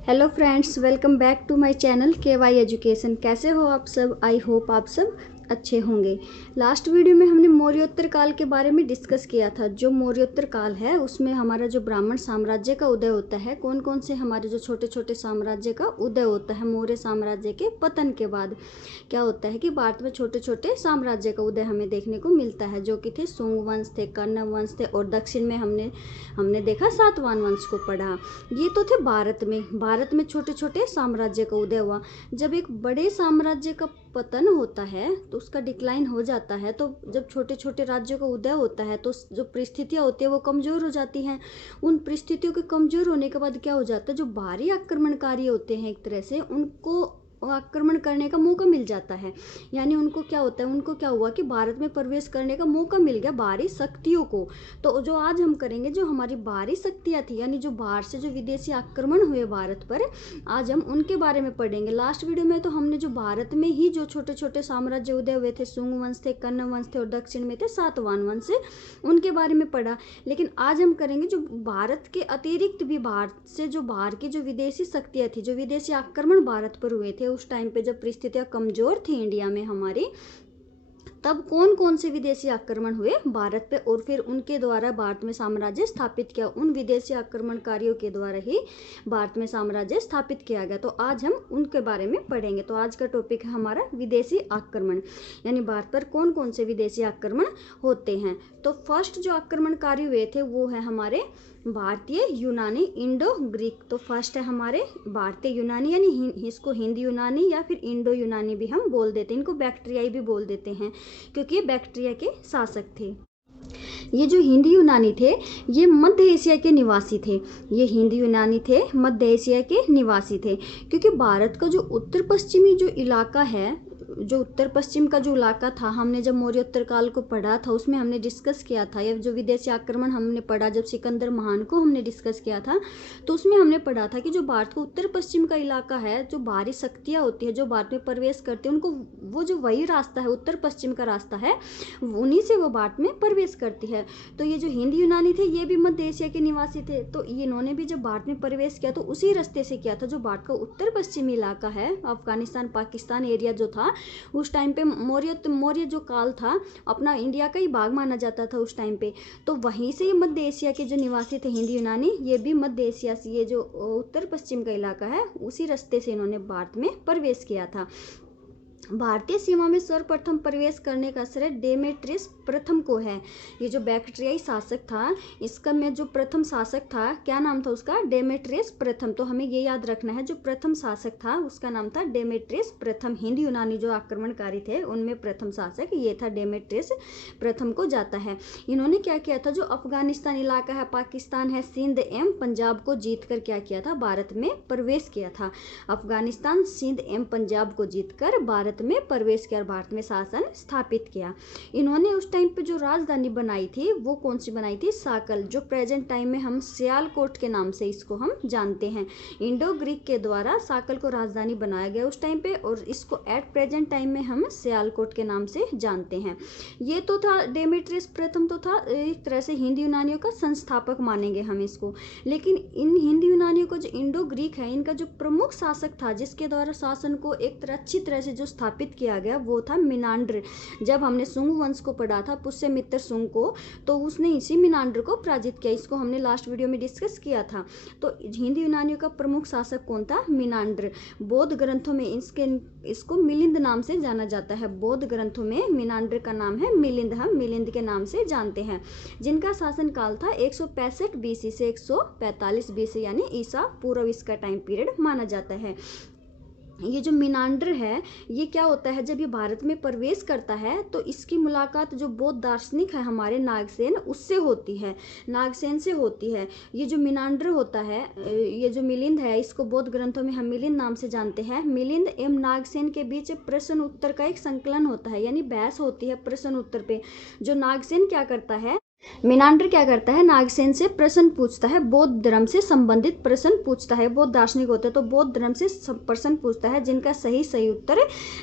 Hello friends, welcome back to my channel KY Education. कैसे हो आप सब? आई होप आप सब अच्छे होंगे। लास्ट वीडियो में हमने मौर्योत्तर काल के बारे में डिस्कस किया था। जो मौर्योत्तर काल है उसमें हमारा जो ब्राह्मण साम्राज्य का उदय होता है, कौन कौन से हमारे जो छोटे छोटे साम्राज्य का उदय होता है। मौर्य साम्राज्य के पतन के बाद क्या होता है कि भारत में छोटे छोटे साम्राज्य का उदय हमें देखने को मिलता है, जो कि थे सुंग वंश थे, कर्ण वंश थे, और दक्षिण में हमने देखा सातवाहन वंश को पढ़ा। ये तो थे भारत में छोटे छोटे साम्राज्य का उदय हुआ। जब एक बड़े साम्राज्य का पतन होता है तो उसका डिक्लाइन हो जाता है, तो जब छोटे छोटे राज्यों का उदय होता है तो जो परिस्थितियां होती है वो कमजोर हो जाती हैं। उन परिस्थितियों के कमजोर होने के बाद क्या हो जाता है, जो बाहरी आक्रमणकारी होते हैं एक तरह से उनको आक्रमण करने का मौका मिल जाता है। यानी उनको क्या होता है, उनको क्या हुआ कि भारत में प्रवेश करने का मौका मिल गया बाहरी शक्तियों को। तो जो आज हम करेंगे, जो हमारी बाहरी शक्तियां थी, यानी जो बाहर से जो विदेशी आक्रमण हुए भारत पर, आज हम उनके बारे में पढ़ेंगे। लास्ट वीडियो में तो हमने जो भारत में ही जो छोटे छोटे साम्राज्य उदय हुए थे, सुंग वंश थे, कर्ण वंश थे, और दक्षिण में थे सातवाहन वंश, उनके बारे में पढ़ा। लेकिन आज हम करेंगे जो भारत के अतिरिक्त भी भारत से जो बाहर की जो विदेशी शक्तियां थी, जो विदेशी आक्रमण भारत पर हुए थे उस टाइम पे जब परिस्थितियां कमजोर थी इंडिया में हमारी, तब कौन कौन से विदेशी आक्रमण हुए भारत पे, और फिर उनके द्वारा भारत में साम्राज्य स्थापित किया। उन विदेशी आक्रमणकारियों के द्वारा ही भारत में साम्राज्य स्थापित किया गया। तो आज हम उनके बारे में पढ़ेंगे। तो आज का टॉपिक है हमारा विदेशी आक्रमण, यानी भारत पर कौन कौन से विदेशी आक्रमण होते हैं। तो फर्स्ट जो आक्रमणकारी हुए थे वो है हमारे भारतीय यूनानी, इंडो ग्रीक। तो फर्स्ट है हमारे भारतीय यूनानी, यानी इसको हिंदी यूनानी या फिर इंडो यूनानी भी हम बोल देते हैं। इनको बैक्ट्रियाई भी बोल देते हैं क्योंकि ये बैक्ट्रिया के शासक थे। ये जो हिंदी यूनानी थे ये मध्य एशिया के निवासी थे। ये हिंदी यूनानी थे, मध्य एशिया के निवासी थे। क्योंकि भारत का जो उत्तर पश्चिमी जो इलाका है, जो उत्तर पश्चिम का जो इलाका था, हमने जब मौर्योत्तर काल को पढ़ा था उसमें हमने डिस्कस किया था, या जो विदेशी आक्रमण हमने पढ़ा जब सिकंदर महान को हमने डिस्कस किया था, तो उसमें हमने पढ़ा था कि जो भारत का उत्तर पश्चिम का इलाका है, जो बाहरी शक्तियाँ होती है जो भारत में प्रवेश करते हैं, उनको वो जो वही रास्ता है, उत्तर पश्चिम का रास्ता है, उन्हीं से वो भारत में प्रवेश करती है। तो ये जो हिंदी यूनानी थे ये भी मध्य एशिया के निवासी थे। तो इन्होंने भी जब भारत में प्रवेश किया तो उसी रास्ते से किया था। जो भारत का उत्तर पश्चिमी इलाका है, अफगानिस्तान पाकिस्तान एरिया जो था उस टाइम पे, मौर्य जो काल था अपना इंडिया का ही भाग माना जाता था उस टाइम पे। तो वहीं से मध्य एशिया के जो निवासी थे हिंदी यूनानी, ये भी मध्य एशिया से, ये जो उत्तर पश्चिम का इलाका है उसी रास्ते से इन्होंने भारत में प्रवेश किया था। भारतीय सीमा में सर्वप्रथम प्रवेश करने का श्रेय डेमेट्रियस प्रथम को है। ये जो बैक्ट्रियाई शासक था, इसका में जो प्रथम शासक था, क्या नाम था उसका? डेमेट्रियस प्रथम। तो हमें ये याद रखना है, जो प्रथम शासक था उसका नाम था डेमेट्रियस प्रथम। हिंदी यूनानी जो आक्रमणकारी थे उनमें प्रथम शासक ये था, डेमेट्रियस प्रथम को जाता है। इन्होंने क्या किया था, जो अफगानिस्तान इलाका है, पाकिस्तान है, सिंध एवं पंजाब को जीत कर क्या किया था, भारत में प्रवेश किया था। अफगानिस्तान, सिंध एवं पंजाब को जीतकर भारत में प्रवेश किया और भारत में शासन स्थापित किया। इन्होंने उस टाइम पे जो राजधानी बनाई थी वो कौन सी बनाई थी? साकल, जो प्रेजेंट टाइम में हम सियालकोट के नाम से इसको हम जानते हैं। इंडो ग्रीक के द्वारा साकल को राजधानी बनाया गया उस टाइम पे, और इसको एट प्रेजेंट टाइम में हम सियालकोट के नाम से जानते हैं। ये तो था डेमेट्रियस प्रथम, तो था एक तरह से हिंदी यूनानियों का संस्थापक मानेंगे हम इसको। लेकिन इन हिंदी यूनानियों को जो इंडो ग्रीक है, इनका जो प्रमुख शासक था जिसके द्वारा शासन को एक तरह अच्छी तरह से जो स्थापित किया गया वो था मिनांड्र। जब हमने सुंग वंश को पढ़ा था, पुष्यमित्र सुंग को, तो उसने इसी मिनांड्र को पराजित किया। इसको हमने लास्ट वीडियो में डिस्कस किया था। तो हिंदी यूनानियों का प्रमुख शासक कौन था? मिनांड्र। बौद्ध ग्रंथों में इसको मिलिंद नाम से जाना जाता है। बौद्ध ग्रंथों में मिनांड्र का नाम है मिलिंद, हम मिलिंद के नाम से जानते हैं। जिनका शासन काल था 165 BC से 145 BC, यानी ईसा पूर्व इसका टाइम पीरियड माना जाता है। ये जो मिनांड्र है ये क्या होता है, जब ये भारत में प्रवेश करता है तो इसकी मुलाकात जो बौद्ध दार्शनिक है हमारे नागसेन, उससे होती है, नागसेन से होती है। ये जो मिनांड्र होता है, ये जो मिलिंद है, इसको बौद्ध ग्रंथों में हम मिलिंद नाम से जानते हैं। मिलिंद एवं नागसेन के बीच प्रश्न उत्तर का एक संकलन होता है, यानी बहस होती है प्रश्न उत्तर पे। जो नागसेन क्या करता है, मीनांडर क्या करता है, नागसेन से प्रश्न पूछता है, बौद्ध धर्म से संबंधित प्रश्न पूछता है। बौद्ध दार्शनिक होते हैं तो बौद्ध धर्म से प्रश्न पूछता है, जिनका सही उत्तर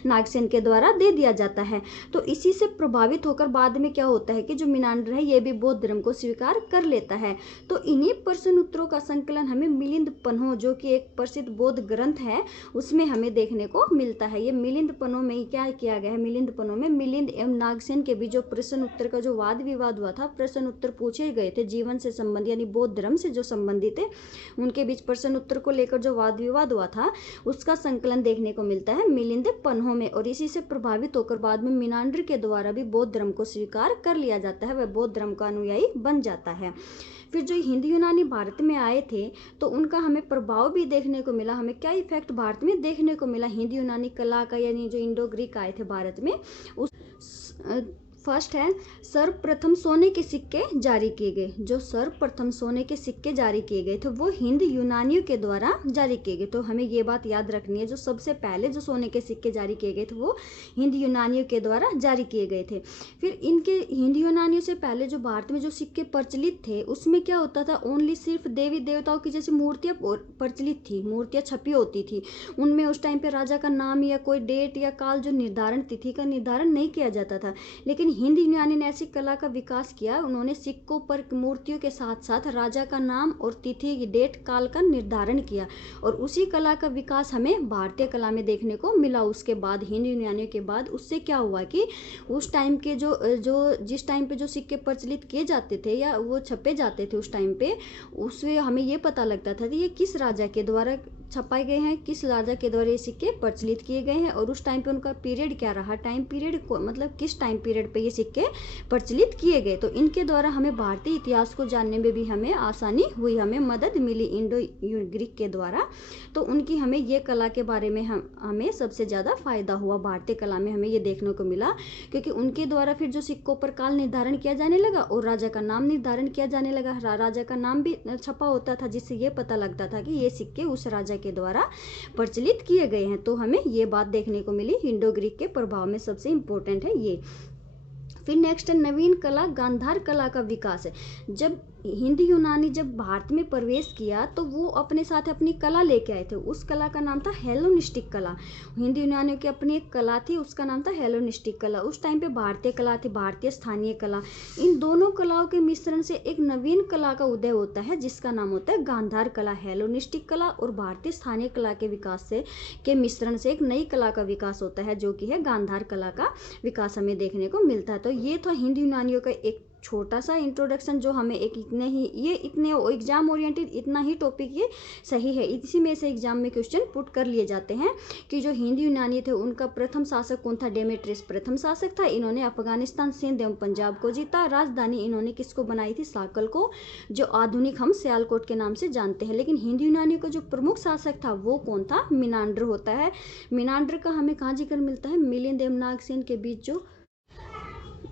नागसेन के द्वारा दे दिया जाता है। तो इसी से प्रभावित होकर बाद में क्या होता है कि जो मीनांडर है ये भी बौद्ध धर्म को स्वीकार कर लेता है। तो इन्हीं प्रश्न उत्तरों का संकलन हमें मिलिंद पन्हो, जो कि एक प्रसिद्ध बौद्ध ग्रंथ है, उसमें हमें देखने को मिलता है। ये मिलिंद पन्हो में क्या किया गया है, मिलिंद पन्हो में मिलिंद एवं नागसेन के बीच जो प्रश्न उत्तर का जो वाद विवाद हुआ था, प्रश्न उत्तर पूछे गए थे जीवन से संबंधित, यानी बौद्ध धर्म से जो संबंधित थे उनके बीच प्रश्न उत्तर को लेकर जो वाद विवाद हुआ था, उसका संकलन देखने को मिलता है मिलिंद पन्हो में। और इसी से प्रभावित होकर बाद में मीनांडर के द्वारा भी बौद्ध धर्म को स्वीकार कर लिया जाता है, वह बौद्ध धर्म का अनुयायी बन जाता है। फिर जो हिंदू यूनानी भारत में आए थे तो उनका हमें प्रभाव भी देखने को मिला। हमें क्या इफेक्ट भारत में देखने को मिला हिंदू यूनानी कला का, यानी जो इंडो ग्रीक आए थे भारत में, उस फर्स्ट है सर्वप्रथम सोने के सिक्के जारी किए गए। जो सर्वप्रथम सोने के सिक्के जारी किए गए थे वो हिंद यूनानियों के द्वारा जारी किए गए। तो हमें ये बात याद रखनी है, जो सबसे पहले जो सोने के सिक्के जारी किए गए थे वो हिंद यूनानियों के द्वारा जारी किए गए थे। फिर इनके हिंद यूनानियों से पहले जो भारत में जो सिक्के प्रचलित थे उसमें क्या होता था, ओनली सिर्फ देवी देवताओं की जैसे मूर्तियाँ प्रचलित थी, मूर्तियाँ छपी होती थी। उनमें उस टाइम पे राजा का नाम या कोई डेट या काल जो निर्धारण, तिथि का निर्धारण नहीं किया जाता था। लेकिन हिंद यूनानी ने ऐसी कला का विकास किया, उन्होंने सिक्कों पर मूर्तियों के साथ साथ राजा का नाम और तिथि, डेट, काल का निर्धारण किया, और उसी कला का विकास हमें भारतीय कला में देखने को मिला। उसके बाद हिंद यूनानियों के बाद उससे क्या हुआ कि उस टाइम के जिस टाइम पे जो सिक्के प्रचलित किए जाते थे या वो छपे जाते थे उस टाइम पे, उससे हमें ये पता लगता था कि ये किस राजा के द्वारा छपाए गए हैं, किस राजा के द्वारा ये सिक्के प्रचलित किए गए हैं, और उस टाइम पे उनका पीरियड क्या रहा, टाइम पीरियड को मतलब किस टाइम पीरियड पे ये सिक्के प्रचलित किए गए। तो इनके द्वारा हमें भारतीय इतिहास को जानने में भी हमें आसानी हुई, हमें मदद मिली इंडो ग्रीक के द्वारा। तो उनकी हमें ये कला के बारे में हमें सबसे ज़्यादा फायदा हुआ, भारतीय कला में हमें ये देखने को मिला, क्योंकि उनके द्वारा फिर जो सिक्कों पर काल निर्धारण किया जाने लगा और राजा का नाम निर्धारण किया जाने लगा। राजा का नाम भी छपा होता था, जिससे ये पता लगता था कि ये सिक्के उस राजा के द्वारा प्रचलित किए गए हैं। तो हमें ये बात देखने को मिली, इंडो ग्रीक के प्रभाव में सबसे इंपॉर्टेंट है ये। फिर नेक्स्ट है नवीन कला, गांधार कला का विकास है। जब हिंदी यूनानी जब भारत में प्रवेश किया तो वो अपने साथ अपनी कला लेके आए थे। उस कला का नाम था हेलोनिस्टिक कला। हिंदी यूनानियों की अपनी एक कला थी, उसका नाम था हेलोनिस्टिक कला। उस टाइम पे भारतीय कला थी, भारतीय स्थानीय कला। इन दोनों कलाओं के मिश्रण से एक नवीन कला का उदय होता है, जिसका नाम होता है गांधार कला। हेलोनिस्टिक कला और भारतीय स्थानीय कला के विकास से के मिश्रण से एक नई कला का विकास होता है, जो कि है गांधार कला का विकास हमें देखने को मिलता है। तो ये था हिंदी यूनानियों का एक छोटा सा इंट्रोडक्शन, जो हमें एक इतने एग्जाम ओरिएंटेड इतना ही टॉपिक ये सही है। इसी में से एग्जाम में क्वेश्चन पुट कर लिए जाते हैं कि जो हिंदी यूनानी थे उनका प्रथम शासक कौन था। डेमेट्रियस प्रथम शासक था। इन्होंने अफगानिस्तान, सिंध एवं पंजाब को जीता। राजधानी इन्होंने किसको बनाई थी, साकल को, जो आधुनिक हम सियालकोट के नाम से जानते हैं। लेकिन हिंदी यूनानी का जो प्रमुख शासक था वो कौन था, मीनांडर होता है। मीनांडर का हमें कहाँ जिक्र मिलता है, मिलिंद एवं नागसेन के बीच जो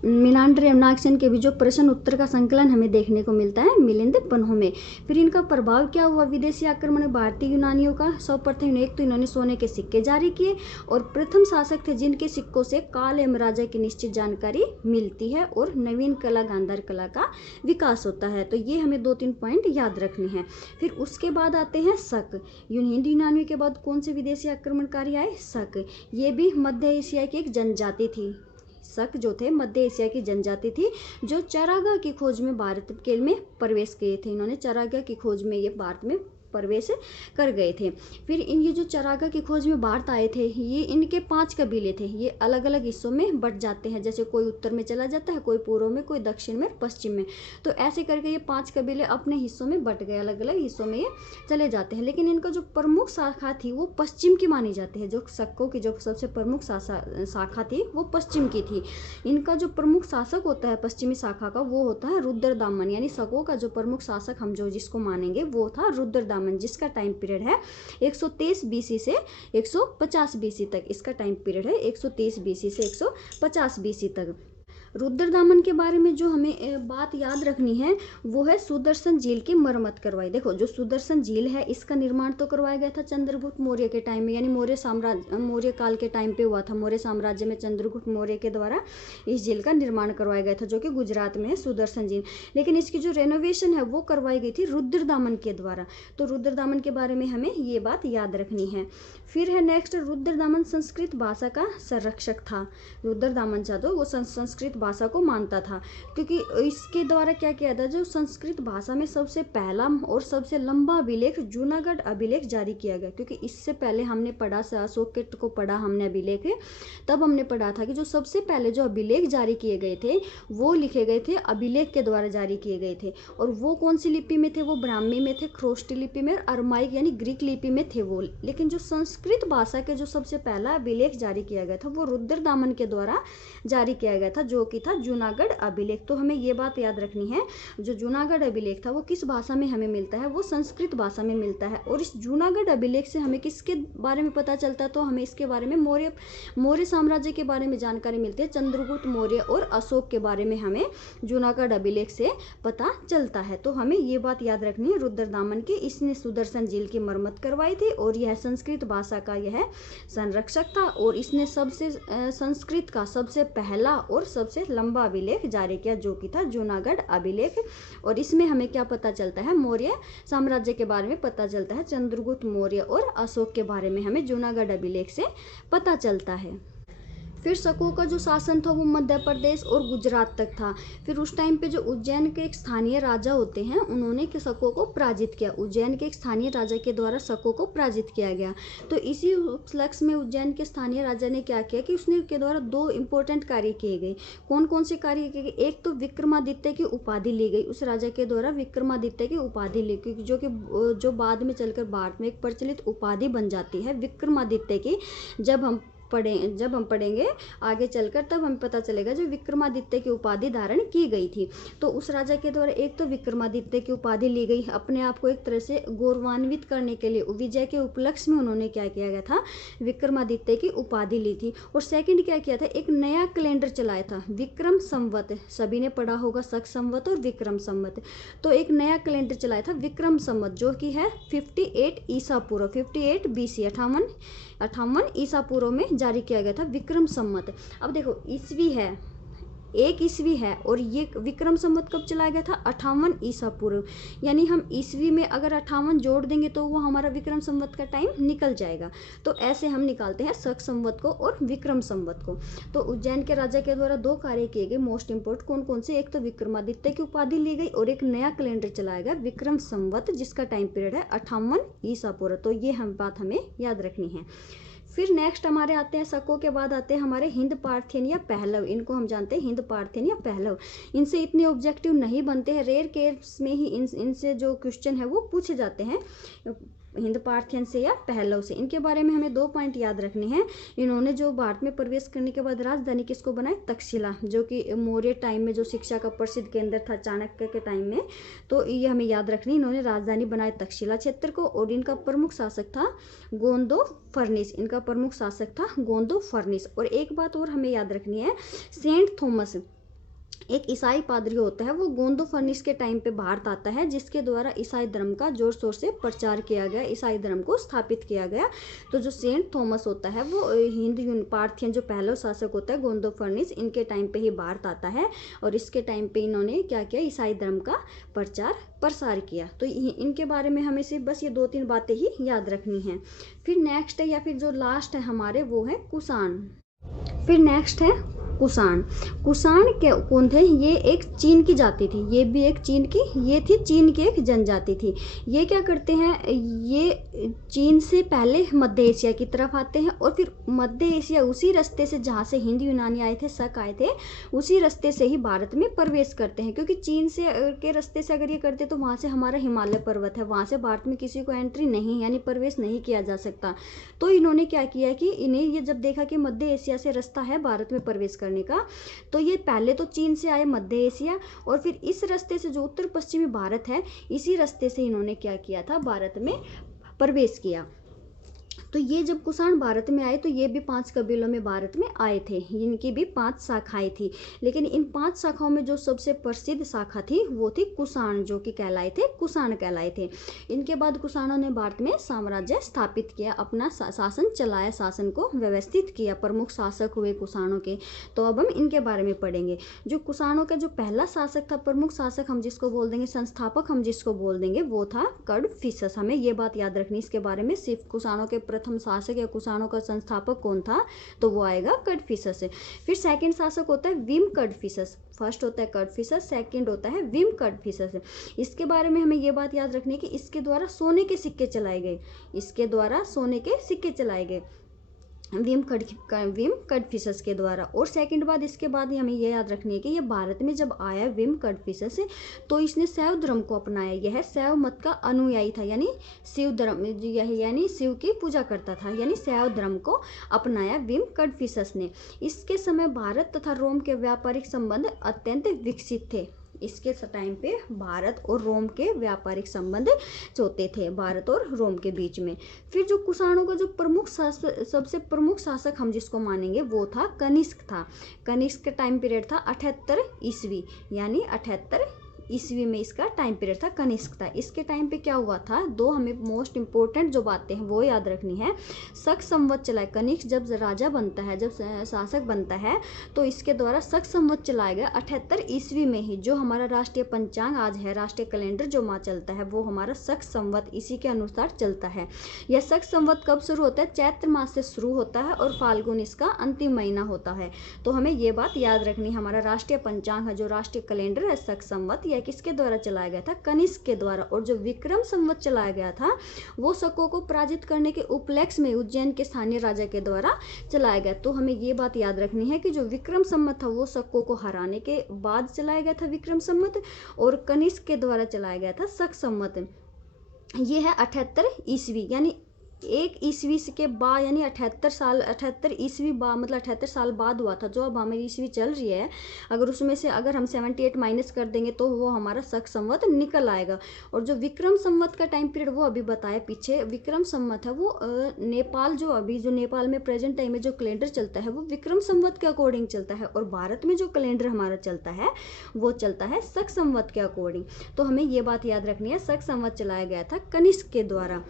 मीनांडर एवं नागसेन के बीच जो प्रश्न उत्तर का संकलन हमें देखने को मिलता है मिलिंद पन्हो में। फिर इनका प्रभाव क्या हुआ, विदेशी आक्रमण भारतीय यूनानियों का। सर्वप्रथम एक तो इन्होंने सोने के सिक्के जारी किए और प्रथम शासक थे जिनके सिक्कों से काल एवं राजा की निश्चित जानकारी मिलती है, और नवीन कला गांधार कला का विकास होता है। तो ये हमें 2-3 पॉइंट याद रखने हैं। फिर उसके बाद आते हैं शक। हिंदी यूनानियों के बाद कौन से विदेशी आक्रमणकारी आए, शक। ये भी मध्य एशिया की एक जनजाति थी। शक जो थे मध्य एशिया की जनजाति थी, जो चारागाह की खोज में भारत के में प्रवेश किए थे। इन्होंने चारागाह की खोज में ये भारत में प्रवेश कर गए थे। फिर ये जो चारागाह की खोज में भारत आए थे, ये इनके 5 कबीले थे। ये अलग अलग हिस्सों में बट जाते हैं, जैसे कोई उत्तर में चला जाता है, कोई पूर्व में, कोई दक्षिण में, पश्चिम में। तो ऐसे करके ये 5 कबीले अपने हिस्सों में बट गए, अलग अलग हिस्सों में ये चले जाते हैं। लेकिन इनका जो प्रमुख शाखा थी वो पश्चिम की मानी जाती है। जो शक्कों की जो सबसे प्रमुख शाखा थी वो पश्चिम की थी। इनका जो प्रमुख शासक होता है पश्चिमी शाखा का, वो होता है रुद्रदामन। यानी शकों का जो प्रमुख शासक हम जो जिसको मानेंगे वो था रुद्रदामन, जिसका टाइम पीरियड है 123 बीसी से 150 बीसी तक। इसका टाइम पीरियड है 130 बीसी से 150 बीसी तक। रुद्रदामन के बारे में जो हमें बात याद रखनी है वो है सुदर्शन झील की मरम्मत करवाई। देखो जो सुदर्शन झील है इसका निर्माण तो करवाया गया था चंद्रगुप्त मौर्य के टाइम में, यानी मौर्य काल के टाइम पे हुआ था। मौर्य साम्राज्य में चंद्रगुप्त मौर्य के द्वारा इस झील का निर्माण करवाया गया था, जो कि गुजरात में है सुदर्शन झील। लेकिन इसकी जो रेनोवेशन है वो करवाई गई थी रुद्रदामन के द्वारा। तो रुद्रदामन के बारे में हमें ये बात याद रखनी है। फिर है नेक्स्ट, रुद्रदामन संस्कृत भाषा का संरक्षक था। रुद्रदामन तो वो संस्कृत भाषा को मानता था, क्योंकि इसके द्वारा क्या किया था, जो संस्कृत भाषा में सबसे पहला और सबसे लंबा अभिलेख जूनागढ़ अभिलेख जारी किया गया। क्योंकि इससे पहले हमने पढ़ा, अशोक के को पढ़ा हमने अभिलेख, तब हमने पढ़ा था कि जो सबसे पहले जो अभिलेख जारी किए गए थे वो लिखे गए थे अभिलेख के द्वारा जारी किए गए थे। और वो कौन सी लिपि में थे, वो ब्राह्मी में थे, ख्रोष्टी लिपि में, अरमाइक यानी ग्रीक लिपि में थे वो। लेकिन जो संस्कृत भाषा के जो सबसे पहला अभिलेख जारी किया गया था वो रुद्रदामन के द्वारा जारी किया गया था, जो कि था जूनागढ़ अभिलेख। तो हमें ये बात याद रखनी है, जो जूनागढ़ अभिलेख था वो किस भाषा में हमें मिलता है, वो संस्कृत भाषा में मिलता है। और इस जूनागढ़ अभिलेख से हमें किसके बारे में पता चलता है, तो हमें इसके बारे में मौर्य साम्राज्य के बारे में जानकारी मिलती है। चंद्रगुप्त मौर्य और अशोक के बारे में हमें जूनागढ़ अभिलेख से पता चलता है। तो हमें ये बात याद रखनी है रुद्रदामन की, इसने सुदर्शन झील की मरम्मत करवाई थी और यह संस्कृत भाषा का यह संरक्षक था। और इसने सबसे संस्कृत का सबसे पहला और सबसे लंबा अभिलेख जारी किया, जो कि था जूनागढ़ अभिलेख। और इसमें हमें क्या पता चलता है, मौर्य साम्राज्य के बारे में पता चलता है। चंद्रगुप्त मौर्य और अशोक के बारे में हमें जूनागढ़ अभिलेख से पता चलता है। फिर शकों का जो शासन था वो मध्य प्रदेश और गुजरात तक था। फिर उस टाइम पे जो उज्जैन के एक स्थानीय राजा होते हैं उन्होंने शकों को पराजित किया। उज्जैन के एक स्थानीय राजा के द्वारा शकों को पराजित किया गया। तो इसी उपलक्ष्य में उज्जैन के स्थानीय राजा ने क्या किया कि उसने के द्वारा दो इंपॉर्टेंट कार्य किए गए। कौन कौन से कार्य किए गए, एक तो विक्रमादित्य की उपाधि ली गई, उस राजा के द्वारा विक्रमादित्य की उपाधि ली गई, जो बाद में चलकर भारत में एक प्रचलित उपाधि बन जाती है विक्रमादित्य की। जब हम पढ़ेंगे आगे चलकर तब हमें पता चलेगा जो विक्रमादित्य की उपाधि धारण की गई थी। तो उस राजा के द्वारा एक तो विक्रमादित्य की उपाधि ली गई, अपने आप को एक तरह से गौरवान्वित करने के लिए विजय के उपलक्ष्य में उन्होंने क्या किया गया था, विक्रमादित्य की उपाधि ली थी। और सेकंड क्या किया था, एक नया कैलेंडर चलाया था, विक्रम संवत। सभी ने पढ़ा होगा शक संवत और विक्रम संवत। तो एक नया कैलेंडर चलाया था विक्रम संवत, जो कि है 58 ईसा पूर्व, 58 BC 58 ईसा पूर्व में जारी किया गया था विक्रम संवत। अब देखो ईस्वी है, एक ईस्वी है, और ये विक्रम संवत कब चलाया गया था, 58 ईसा पूर्व। यानी हम ईस्वी में अगर 58 जोड़ देंगे तो वो हमारा विक्रम संवत का टाइम निकल जाएगा। तो ऐसे हम निकालते हैं शक संवत को और विक्रम संवत को। तो उज्जैन के राजा के द्वारा दो कार्य किए गए मोस्ट इंपोर्टेंट, कौन कौन से, एक तो विक्रमादित्य की उपाधि ली गई और एक नया कैलेंडर चलाया गया विक्रम संवत, जिसका टाइम पीरियड है 58 ईसा पूर्व। तो ये बात हमें याद रखनी है। फिर नेक्स्ट हमारे आते हैं शकों के बाद आते हैं हमारे हिंद पार्थियन या पहलव। इनको हम जानते हैं हिंद पार्थियन या पहलव। इनसे इतने ऑब्जेक्टिव नहीं बनते हैं, रेयर केस में ही इनसे जो क्वेश्चन है वो पूछे जाते हैं, हिंद पार्थियन से या पहलव से। इनके बारे में हमें 2 पॉइंट याद रखने हैं। इन्होंने जो भारत में प्रवेश करने के बाद राजधानी किसको बनाई, तक्षशिला, जो कि मौर्य टाइम में जो शिक्षा का प्रसिद्ध केंद्र था चाणक्य के टाइम में। तो ये हमें याद रखनी, इन्होंने राजधानी बनाई तक्षशिला क्षेत्र को। और इनका प्रमुख शासक था गोंदो फर्निस, इनका प्रमुख शासक था गोंदो फर्निस। और एक बात और हमें याद रखनी है, सेंट थॉमस एक ईसाई पादरी होता है, वो गोंदो फर्निस के टाइम पे भारत आता है, जिसके द्वारा ईसाई धर्म का जोर शोर से प्रचार किया गया, ईसाई धर्म को स्थापित किया गया। तो जो सेंट थॉमस होता है वो हिंद पार्थियन जो पहला शासक होता है गोंदो फर्निस, इनके टाइम पे ही भारत आता है। और इसके टाइम पे इन्होंने क्या किया, ईसाई धर्म का प्रचार प्रसार किया। तो इनके बारे में हमें सिर्फ बस ये 2-3 बातें ही याद रखनी हैं। फिर नेक्स्ट है या फिर जो लास्ट है हमारे वो है कुषाण। फिर नेक्स्ट है कुषाण। कुषाण के कौन थे, ये एक चीन की जाति थी, ये भी एक चीन की, ये थी चीन की एक जनजाति थी। ये क्या करते हैं, ये चीन से पहले मध्य एशिया की तरफ आते हैं और फिर मध्य एशिया उसी रास्ते से जहाँ से हिंद यूनानी आए थे, शक आए थे, उसी रास्ते से ही भारत में प्रवेश करते हैं। क्योंकि चीन से के रास्ते से अगर ये करते तो वहाँ से हमारा हिमालय पर्वत है, वहाँ से भारत में किसी को एंट्री नहीं यानी प्रवेश नहीं किया जा सकता। तो इन्होंने क्या किया कि इन्हें ये जब देखा कि मध्य एशिया से रास्ता है भारत में प्रवेश करने का, तो ये पहले तो चीन से आए मध्य एशिया और फिर इस रास्ते से जो उत्तर पश्चिमी भारत है, इसी रास्ते से इन्होंने क्या किया था, भारत में प्रवेश किया। तो ये जब कुषाण भारत में आए तो ये भी 5 कबीलों में भारत में आए थे। इनकी भी 5 शाखाएं थी, लेकिन इन 5 शाखाओं में जो सबसे प्रसिद्ध शाखा थी वो थी कुषाण, जो कि कहलाए थे कुषाण कहलाए थे। इनके बाद कुषाणों ने भारत में साम्राज्य स्थापित किया, अपना शासन चलाया, शासन को व्यवस्थित किया, प्रमुख शासक हुए कुषाणों के। तो अब हम इनके बारे में पढ़ेंगे। जो कुषाणों का जो पहला शासक था, प्रमुख शासक हम जिसको बोल देंगे, संस्थापक हम जिसको बोल देंगे, वो था कड़फिसस। हमें ये बात याद रखनी इसके बारे में। सिर्फ कुषाणों के प्रथम शासक या कुषाणों का संस्थापक कौन था, तो वो आएगा कड़फिसस से। फिर सेकंड शासक होता है विम कड़फिसस। फर्स्ट होता है कड़फिसस, सेकंड होता है विम कड़फिसस। इसके बारे में हमें ये बात याद रखनी है कि इसके द्वारा सोने के सिक्के चलाए गए, इसके द्वारा सोने के सिक्के चलाए गए विम कड़फिसस के द्वारा। और सेकंड बात, इसके बाद हमें यह याद रखनी है कि ये भारत में जब आया विम कड़फिसस तो इसने शैव धर्म को अपनाया। यह शैव मत का अनुयायी था, यानी शिव धर्म, यानी शिव की पूजा करता था, यानी शैव धर्म को अपनाया विम कड़फिसस ने। इसके समय भारत तथा रोम के व्यापारिक संबंध अत्यंत विकसित थे। इसके टाइम पे भारत और रोम के व्यापारिक संबंध होते थे, भारत और रोम के बीच में। फिर जो कुषाणों का जो प्रमुख सबसे प्रमुख शासक हम जिसको मानेंगे वो था कनिष्क था। कनिष्क का टाइम पीरियड था 78 ईस्वी, यानी 78 ईस्वी में इसका टाइम पीरियड था, कनिष्क था। इसके टाइम पे क्या हुआ था, दो हमें मोस्ट इंपॉर्टेंट जो बातें हैं वो याद रखनी है। शक संवत चलाए, कनिष्क जब राजा बनता है, जब शासक बनता है, तो इसके द्वारा शक संवत चलाया गया 78 ईस्वी में ही। जो हमारा राष्ट्रीय पंचांग आज है, राष्ट्रीय कैलेंडर जो माह चलता है, वो हमारा शक संवत इसी के अनुसार चलता है। यह शक संवत कब शुरू होता है, चैत्र मास से शुरू होता है और फाल्गुन इसका अंतिम महीना होता है। तो हमें ये बात याद रखनी, हमारा राष्ट्रीय पंचांग है, जो राष्ट्रीय कैलेंडर है, शक संवत किसके द्वारा चलाया गया था, कनिष्क के द्वारा। और जो विक्रम संवत चलाया गया था वो शकों को पराजित करने के उपलक्ष्य में उज्जैन के स्थानीय राजा के द्वारा चलाया गया। तो हमें ये बात याद रखनी है कि जो विक्रम संवत था वो शकों को हराने के बाद चलाया गया था विक्रम संवत, और कनिष्क के द्वारा चलाया गया था शक संवत। ये है 78 ईस्वी, यानी 1 ईस्वी के बाद, यानी 78 ईस्वी बाद, मतलब 78 साल बाद हुआ था। जो अब हमारी ईस्वी चल रही है, अगर उसमें से अगर हम 78 माइनस कर देंगे तो वो हमारा शक संवत निकल आएगा। और जो विक्रम संवत का टाइम पीरियड वो अभी बताया पीछे, विक्रम संवत है वो नेपाल, जो अभी जो नेपाल में प्रेजेंट टाइम में जो कैलेंडर चलता है वो विक्रम संवत के अकॉर्डिंग चलता है, और भारत में जो कैलेंडर हमारा चलता है वो चलता है शक संवत के अकॉर्डिंग। तो हमें ये बात याद रखनी है, शक संवत चलाया गया था कनिष्क के द्वारा।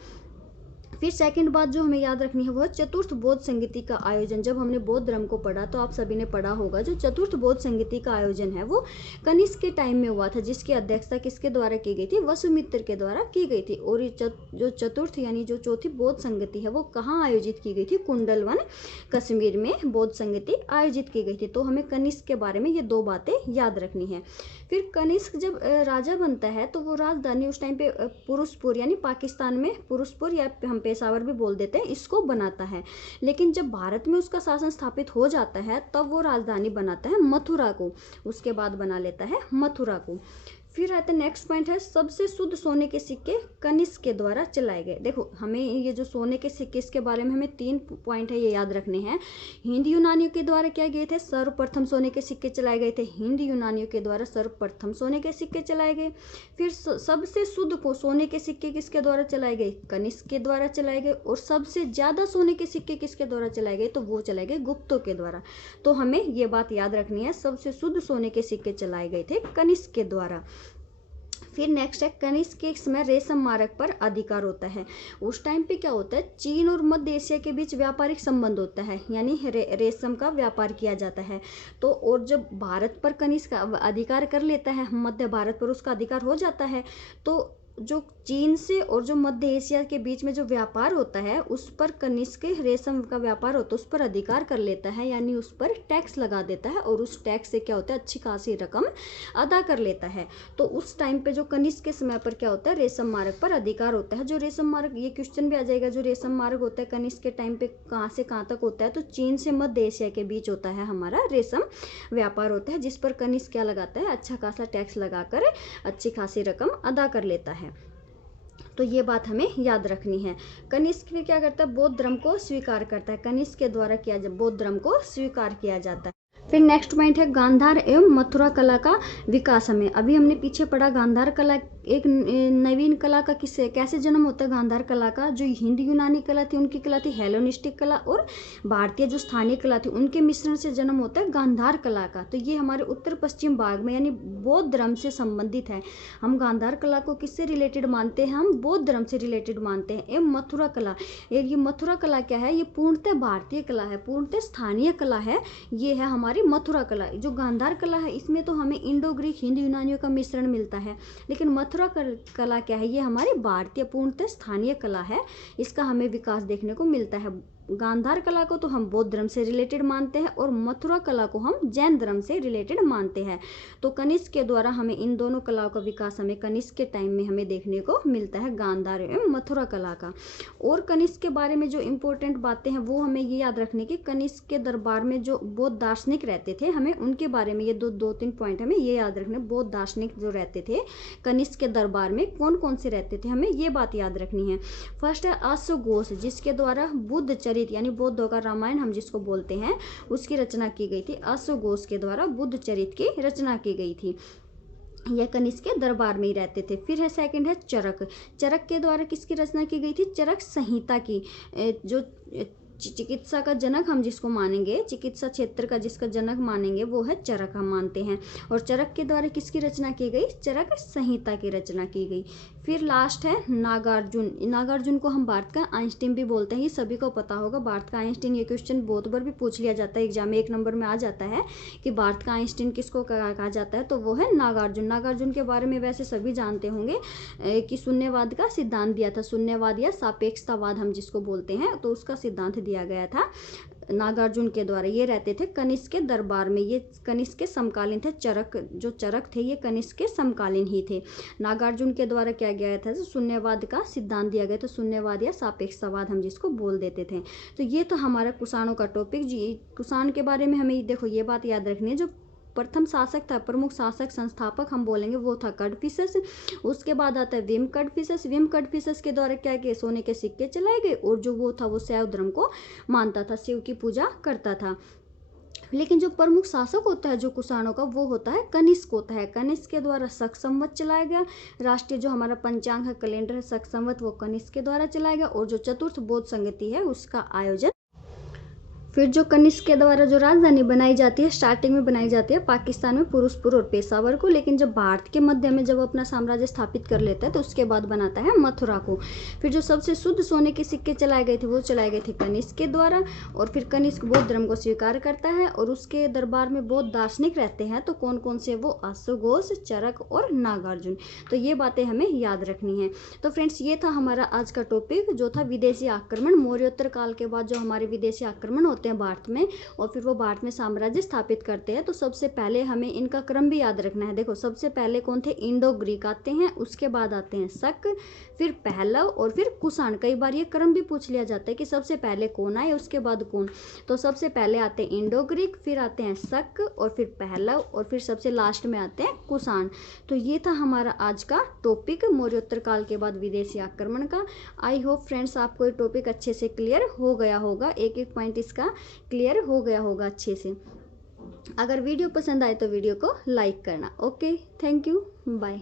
फिर सेकंड बात जो हमें याद रखनी है वो है चतुर्थ बौद्ध संगीति का आयोजन। जब हमने बौद्ध धर्म को पढ़ा तो आप सभी ने पढ़ा होगा, जो चतुर्थ बौद्ध संगीति का आयोजन है वो कनिष्क के टाइम में हुआ था, जिसकी अध्यक्षता किसके द्वारा की गई थी, वसुमित्र के द्वारा की गई थी। और जो चतुर्थ यानी जो चौथी बौद्ध संगीति है वो कहाँ आयोजित की गई थी, कुंडलवन कश्मीर में बौद्ध संगीति आयोजित की गई थी। तो हमें कनिष्क के बारे में ये 2 बातें याद रखनी है। फिर कनिष्क जब राजा बनता है तो वो राजधानी उस टाइम पे पुरुषपुर, यानी पाकिस्तान में पुरुषपुर या हम पेशावर भी बोल देते हैं, इसको बनाता है। लेकिन जब भारत में उसका शासन स्थापित हो जाता है तब वो राजधानी बनाता है मथुरा को, उसके बाद बना लेता है मथुरा को। फिर आता है नेक्स्ट पॉइंट है सबसे शुद्ध सोने के सिक्के कनिष्क के द्वारा चलाए गए। देखो हमें ये जो सोने के सिक्के, इसके बारे में हमें 3 पॉइंट है ये याद रखने हैं। हिंद यूनानियों के द्वारा क्या गए थे, सर्वप्रथम सोने के सिक्के चलाए गए थे, हिंद यूनानियों के द्वारा सर्वप्रथम सोने के सिक्के चलाए गए। फिर सबसे शुद्ध को सोने के सिक्के किसके द्वारा चलाए गए, कनिष्क के द्वारा चलाए गए। और सबसे ज़्यादा सोने के सिक्के किसके द्वारा चलाए गए, तो वो चलाए गए गुप्तों के द्वारा। तो हमें ये बात याद रखनी है, सबसे शुद्ध सोने के सिक्के चलाए गए थे कनिष्क के द्वारा। फिर नेक्स्ट है कनिष्क के समय रेशम मार्ग पर अधिकार होता है। उस टाइम पे क्या होता है, चीन और मध्य एशिया के बीच व्यापारिक संबंध होता है, यानी रेशम का व्यापार किया जाता है। तो और जब भारत पर कनिष्क अधिकार कर लेता है, मध्य भारत पर उसका अधिकार हो जाता है, तो जो चीन से और जो मध्य एशिया के बीच में जो व्यापार होता है उस पर कनिष्क रेशम का व्यापार होता है, उस पर अधिकार कर लेता है, यानी उस पर टैक्स लगा देता है, और उस टैक्स से क्या होता है, अच्छी खासी रकम अदा कर लेता है। तो उस टाइम पे जो कनिष्क के समय पर क्या होता है, रेशम मार्ग पर अधिकार होता है। जो रेशम मार्ग, ये क्वेश्चन भी आ जाएगा, जो रेशम मार्ग होता है कनिष्क के टाइम पे कहाँ से कहाँ तक होता है, तो चीन से मध्य एशिया के बीच होता है हमारा रेशम व्यापार होता है, जिस पर कनिष्क क्या लगाता है, अच्छा खासा टैक्स लगाकर अच्छी खासी रकम अदा कर लेता है। तो ये बात हमें याद रखनी है। कनिष्क फिर क्या करता है, बौद्ध धर्म को स्वीकार करता है, कनिष्क के द्वारा किया बौद्ध धर्म को स्वीकार किया जाता है। फिर नेक्स्ट पॉइंट है गांधार एवं मथुरा कला का विकास। हमें अभी हमने पीछे पढ़ा गांधार कला एक नवीन कला का किससे कैसे जन्म होता है गांधार कला का। जो हिंद यूनानी कला थी उनकी कला थी हेलेनिस्टिक कला, और भारतीय जो स्थानीय कला थी उनके मिश्रण से जन्म होता है गांधार कला का। तो ये हमारे उत्तर पश्चिम भाग में यानी बौद्ध धर्म से संबंधित है। हम गांधार कला को किससे रिलेटेड मानते हैं, हम बौद्ध धर्म से रिलेटेड मानते हैं। एवं मथुरा कला, ये मथुरा कला क्या है, ये पूर्णतः भारतीय कला है, पूर्णतः स्थानीय कला है। ये है हमारी मथुरा कला। जो गांधार कला है इसमें तो हमें इंडो ग्रीक हिंद यूनानियों का मिश्रण मिलता है, लेकिन मथुरा कला क्या है, ये हमारी भारतीय पूर्णतः स्थानीय कला है। इसका हमें विकास देखने को मिलता है। गांधार कला को तो हम बौद्ध धर्म से रिलेटेड मानते हैं और मथुरा कला को हम जैन धर्म से रिलेटेड मानते हैं। तो कनिष्क के द्वारा हमें इन दोनों कलाओं का विकास हमें कनिष्क के टाइम में हमें देखने को मिलता है, गांधार एवं मथुरा कला का। और कनिष्क के बारे में जो इम्पोर्टेंट बातें हैं वो हमें ये याद रखने की, कनिष्क के दरबार में जो बौद्ध दार्शनिक रहते थे हमें उनके बारे में ये दो तीन पॉइंट हमें ये याद रखने। बौद्ध दार्शनिक जो रहते थे कनिष्क के दरबार में कौन कौन से रहते थे, हमें ये बात याद रखनी है। फर्स्ट है अश्वघोष, जिसके द्वारा बुद्ध चरित यानी बौद्धों का रामायण हम जिसको बोलते हैं उसकी रचना की गई थी। अश्वघोष के द्वारा बुद्ध चरित की रचना की गई थी। यह कनिष्क के दरबार में ही रहते थे। फिर है सेकंड है चरक। चरक के द्वारा किसकी रचना की गई थी, चरक संहिता की। जो चिकित्सा का जनक हम जिसको मानेंगे, चिकित्सा क्षेत्र का जिसका जनक मानेंगे वो है चरक, हम मानते हैं। और चरक के द्वारा किसकी रचना की गई, चरक संहिता की रचना की गई। फिर लास्ट है नागार्जुन। नागार्जुन को हम भारत का आइंस्टीन भी बोलते हैं, ये सभी को पता होगा। भारत का आइंस्टीन, ये क्वेश्चन बहुत बार भी पूछ लिया जाता है एग्जाम में, 1 नंबर में आ जाता है कि भारत का आइंस्टीन किसको कहा जाता है, तो वो है नागार्जुन। नागार्जुन के बारे में वैसे सभी जानते होंगे कि शून्यवाद का सिद्धांत दिया था, शून्यवाद या सापेक्षतावाद हम जिसको बोलते हैं, तो उसका सिद्धांत दिया गया था नागार्जुन के द्वारा। ये रहते थे कनिष्क के दरबार में, ये कनिष्क के समकालीन थे। चरक जो चरक थे ये कनिष्क के समकालीन ही थे। नागार्जुन के द्वारा क्या गया था, शून्यवाद का सिद्धांत दिया गया था, शून्यवाद या सापेक्षतावाद हम जिसको बोल देते थे। तो ये तो हमारा कुषाणों का टॉपिक जी। कुषाण के बारे में हमें देखो ये बात याद रखनी है, जो प्रथम शासक था, प्रमुख शासक संस्थापक हम बोलेंगे वो था कड़फिसस। उसके बाद आता है विम कड़फिसस। विम कड़फिसस के द्वारा क्या किए, सोने के सिक्के चलाए गए, और जो वो था वो शैव धर्म को मानता था, शिव की पूजा करता था। लेकिन जो प्रमुख शासक होता है जो कुषाणों का, वो होता है कनिष्क होता है। कनिष्क के द्वारा शक संवत चलाया गया। राष्ट्रीय जो हमारा पंचांग है, कैलेंडर है, शक संवत, वो कनिष्क के द्वारा चलाया गया। और जो चतुर्थ बौद्ध संगति है उसका आयोजन। फिर जो कनिष्क के द्वारा जो राजधानी बनाई जाती है, स्टार्टिंग में बनाई जाती है पाकिस्तान में फिरोजपुर और पेशावर को, लेकिन जब भारत के मध्य में जब अपना साम्राज्य स्थापित कर लेता है तो उसके बाद बनाता है मथुरा को। फिर जो सबसे शुद्ध सोने के सिक्के चलाए गए थे वो चलाए गए थे कनिष्क के द्वारा। और फिर कनिष्क बौद्ध धर्म को स्वीकार करता है और उसके दरबार में बौद्ध दार्शनिक रहते हैं। तो कौन कौन से, वो अश्वघोष, चरक और नागार्जुन। तो ये बातें हमें याद रखनी है। तो फ्रेंड्स ये था हमारा आज का टॉपिक, जो था विदेशी आक्रमण। मौर्योत्तर काल के बाद जो हमारे विदेशी आक्रमण होते हैं भारत में, और फिर वो भारत में साम्राज्य स्थापित करते हैं। तो सबसे पहले हमें इनका क्रम भी याद रखना है। देखो सबसे पहले कौन थे, इंडो ग्रीक आते हैं, उसके बाद आते हैं शक, फिर पहलव और फिर कुषाण। कई बार ये क्रम भी पूछ लिया जाता है कि सबसे पहले कौन आए उसके बाद कौन। तो सबसे पहले आते हैं इंडो ग्रीक, फिर आते हैं शक और फिर पहलव और फिर सबसे लास्ट में आते हैं कुषाण। तो ये था हमारा आज का टॉपिक, मौर्योत्तर काल के बाद विदेशी आक्रमण का। आई होप फ्रेंड्स आपको ये टॉपिक अच्छे से क्लियर हो गया होगा, एक एक पॉइंट इसका क्लियर हो गया होगा अच्छे से। अगर वीडियो पसंद आए तो वीडियो को लाइक करना। Okay, thank you, bye.